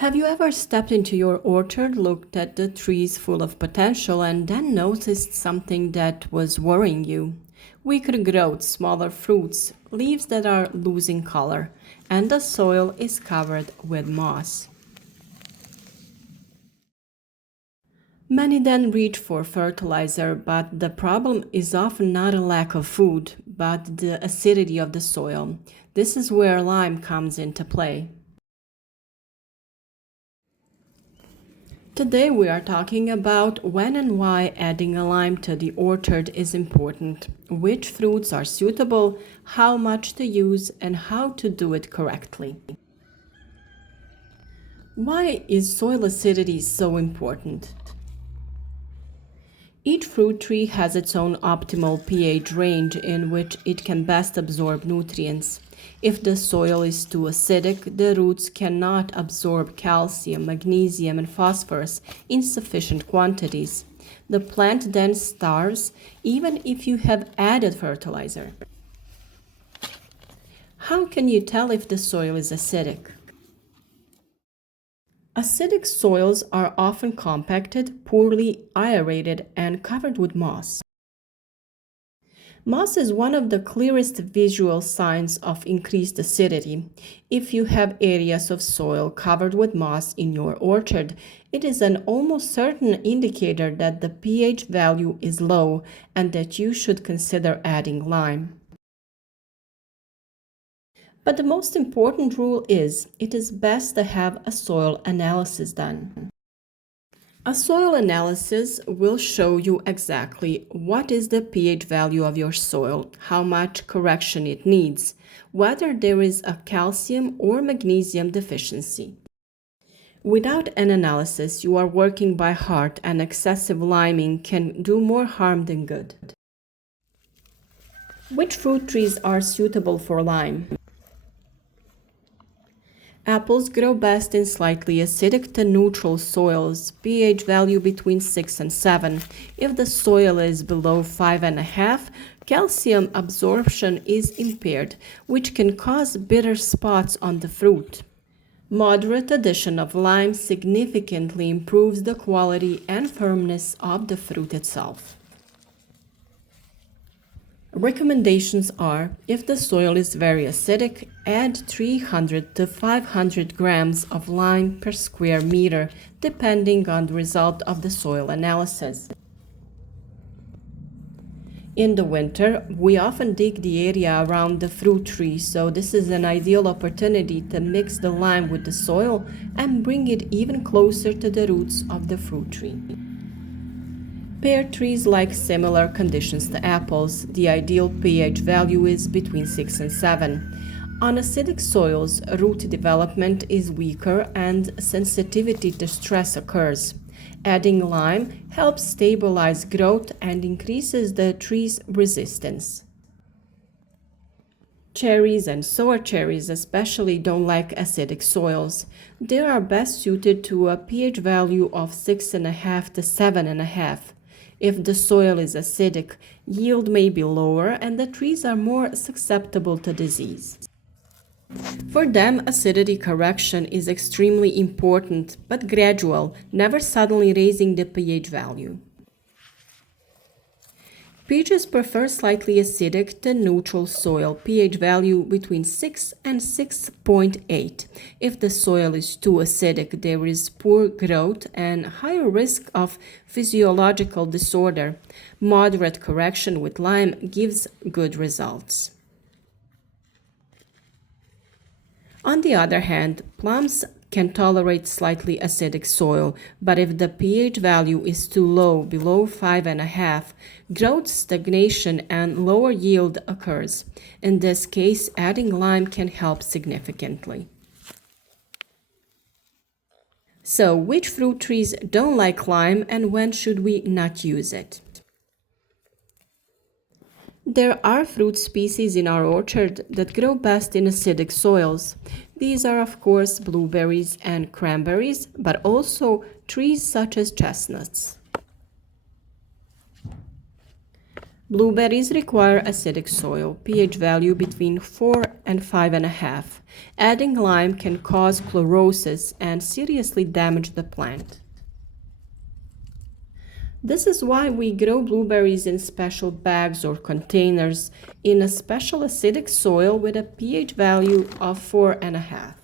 Have you ever stepped into your orchard, looked at the trees full of potential, and then noticed something that was worrying you? Weaker growth, smaller fruits, leaves that are losing color, and the soil is covered with moss. Many then reach for fertilizer, but the problem is often not a lack of food, but the acidity of the soil. This is where lime comes into play. Today we are talking about when and why adding a lime to the orchard is important, which fruits are suitable, how much to use, and how to do it correctly. Why is soil acidity so important? Each fruit tree has its own optimal pH range in which it can best absorb nutrients. If the soil is too acidic, the roots cannot absorb calcium, magnesium, and phosphorus in sufficient quantities. The plant then starves even if you have added fertilizer. How can you tell if the soil is acidic? Acidic soils are often compacted, poorly aerated, and covered with moss. Moss is one of the clearest visual signs of increased acidity. If you have areas of soil covered with moss in your orchard, it is an almost certain indicator that the pH value is low and that you should consider adding lime. But the most important rule is it is best to have a soil analysis done. A soil analysis will show you exactly what is the pH value of your soil, how much correction it needs, whether there is a calcium or magnesium deficiency. Without an analysis, you are working by heart, and excessive liming can do more harm than good. Which fruit trees are suitable for lime? Apples grow best in slightly acidic to neutral soils, pH value between 6 and 7. If the soil is below 5.5, calcium absorption is impaired, which can cause bitter spots on the fruit. Moderate addition of lime significantly improves the quality and firmness of the fruit itself. Recommendations are, if the soil is very acidic, add 300 to 500 grams of lime per square meter, depending on the result of the soil analysis. In the winter, we often dig the area around the fruit tree, so this is an ideal opportunity to mix the lime with the soil and bring it even closer to the roots of the fruit tree. Pear trees like similar conditions to apples. The ideal pH value is between 6 and 7. On acidic soils, root development is weaker and sensitivity to stress occurs. Adding lime helps stabilize growth and increases the tree's resistance. Cherries and sour cherries especially don't like acidic soils. They are best suited to a pH value of 6.5 to 7.5. If the soil is acidic, yield may be lower and the trees are more susceptible to disease. For them, acidity correction is extremely important, but gradual, never suddenly raising the pH value. Peaches prefer slightly acidic to neutral soil, pH value between 6 and 6.8. If the soil is too acidic, there is poor growth and higher risk of physiological disorder. Moderate correction with lime gives good results. On the other hand, plums can tolerate slightly acidic soil, but if the pH value is too low, below 5.5, growth stagnation and lower yield occurs. In this case, adding lime can help significantly. So, which fruit trees don't like lime and when should we not use it? There are fruit species in our orchard that grow best in acidic soils. These are, of course, blueberries and cranberries, but also trees such as chestnuts. Blueberries require acidic soil, pH value between 4 and 5.5. Adding lime can cause chlorosis and seriously damage the plant. This is why we grow blueberries in special bags or containers in a special acidic soil with a pH value of 4.5.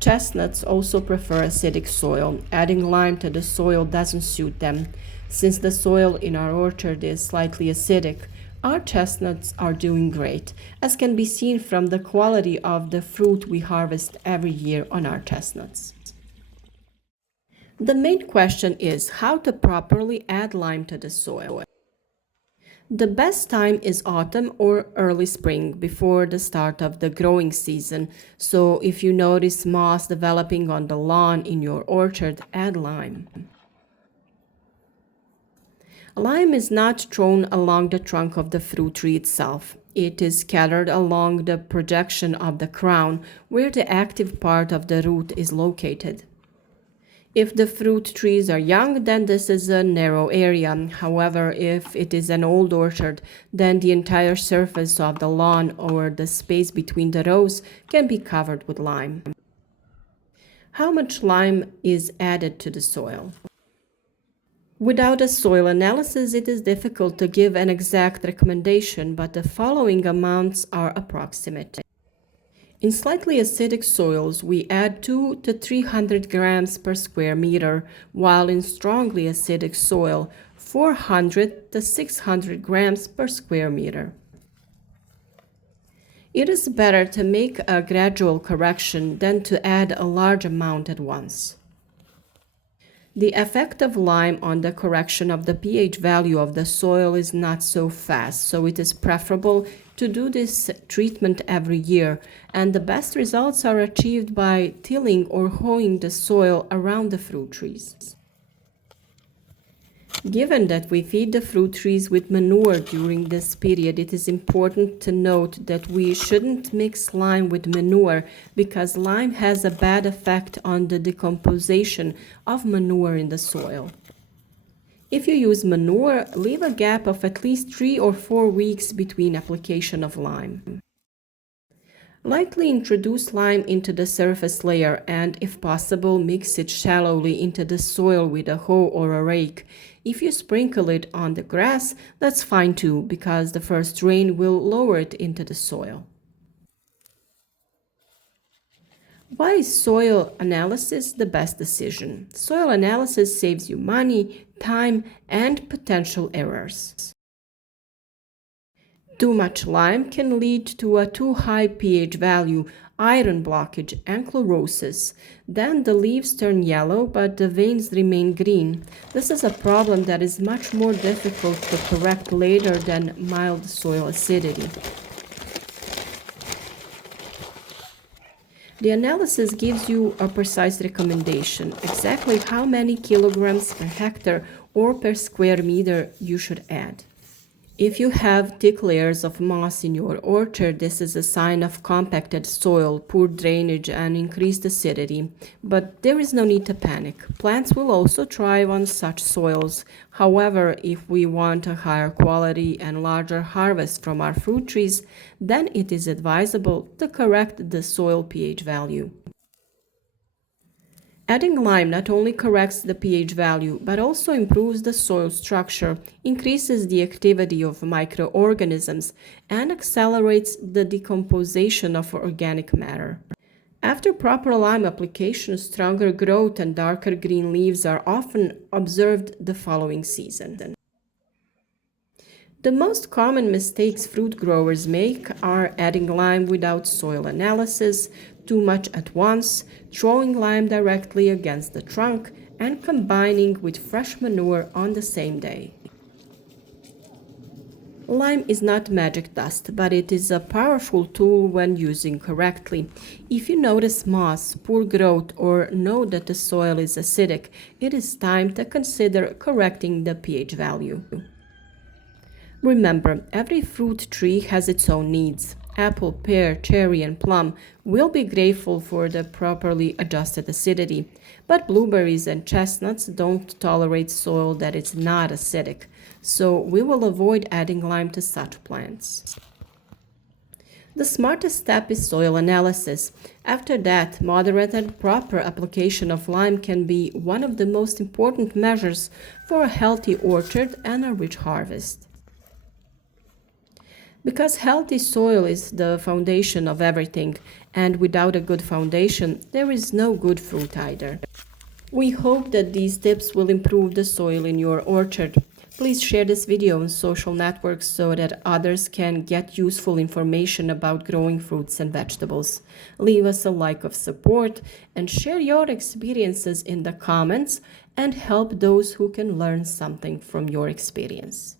Chestnuts also prefer acidic soil. Adding lime to the soil doesn't suit them. Since the soil in our orchard is slightly acidic, our chestnuts are doing great, as can be seen from the quality of the fruit we harvest every year on our chestnuts. The main question is how to properly add lime to the soil. The best time is autumn or early spring before the start of the growing season. So if you notice moss developing on the lawn in your orchard, add lime. Lime is not thrown along the trunk of the fruit tree itself. It is scattered along the projection of the crown where the active part of the root is located. If the fruit trees are young, then this is a narrow area. However, if it is an old orchard, then the entire surface of the lawn or the space between the rows can be covered with lime. How much lime is added to the soil? Without a soil analysis, it is difficult to give an exact recommendation, but the following amounts are approximate. In slightly acidic soils, we add 2 to 300 grams per square meter, while in strongly acidic soil, 400 to 600 grams per square meter. It is better to make a gradual correction than to add a large amount at once. The effect of lime on the correction of the pH value of the soil is not so fast, so it is preferable to do this treatment every year, and the best results are achieved by tilling or hoeing the soil around the fruit trees. Given that we feed the fruit trees with manure during this period, it is important to note that we shouldn't mix lime with manure because lime has a bad effect on the decomposition of manure in the soil. If you use manure, leave a gap of at least 3 or 4 weeks between application of lime. Lightly introduce lime into the surface layer and, if possible, mix it shallowly into the soil with a hoe or a rake. If you sprinkle it on the grass, that's fine too, because the first rain will lower it into the soil. Why is soil analysis the best decision? Soil analysis saves you money, time, and potential errors. Too much lime can lead to a too high pH value, iron blockage, and chlorosis. Then the leaves turn yellow, but the veins remain green. This is a problem that is much more difficult to correct later than mild soil acidity. The analysis gives you a precise recommendation, exactly how many kilograms per hectare or per square meter you should add. If you have thick layers of moss in your orchard, this is a sign of compacted soil, poor drainage, and increased acidity. But there is no need to panic. Plants will also thrive on such soils. However, if we want a higher quality and larger harvest from our fruit trees, then it is advisable to correct the soil pH value. Adding lime not only corrects the pH value, but also improves the soil structure, increases the activity of microorganisms, and accelerates the decomposition of organic matter. After proper lime application, stronger growth and darker green leaves are often observed the following season. The most common mistakes fruit growers make are adding lime without soil analysis, too much at once, throwing lime directly against the trunk, and combining with fresh manure on the same day. Lime is not magic dust, but it is a powerful tool when using correctly. If you notice moss, poor growth, or know that the soil is acidic, it is time to consider correcting the pH value. Remember, every fruit tree has its own needs. apple, pear, cherry, and plum will be grateful for the properly adjusted acidity, but blueberries and chestnuts don't tolerate soil that is not acidic, so we will avoid adding lime to such plants. The smartest step is soil analysis. After that, moderate and proper application of lime can be one of the most important measures for a healthy orchard and a rich harvest. Because healthy soil is the foundation of everything, and without a good foundation, there is no good fruit either. We hope that these tips will improve the soil in your orchard. Please share this video on social networks so that others can get useful information about growing fruits and vegetables. Leave us a like of support and share your experiences in the comments and help those who can learn something from your experience.